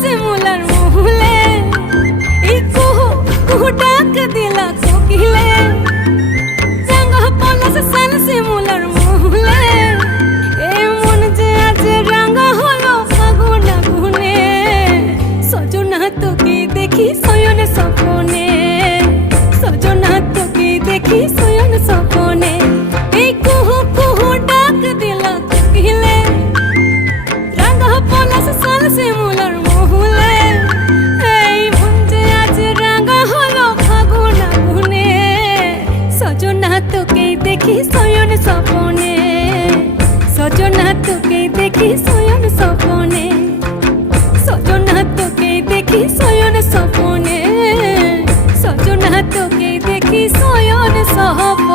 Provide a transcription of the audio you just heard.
শিমুলার মহুলে এই কুহু কুহু ডাক দিলা কোকিলে রাঙা পলাশ শাল শিমুলার মহুলে এই মন যে আজ রাঙা হলো ফাগুন আগুনে সজনা তোকে দেখি শয়ন স্বপনে সজনা তোকে দেখি শয়ন স্বপনে এই কুহু কুহু ডাক দিলা কোকিলে রাঙা পলাশ শাল শিমুলার মহুলে এই মন যে আজ রাঙা হলো ফাগুন আগুনে সজনা তোকে দেখি শয়ন স্বপনে সজনা তোকে দেখি শয়ন স্বপনে সজনা তোকে দেখি শয়ন স্বপনে সজনা তোকে দেখি শয়ন স্বপনে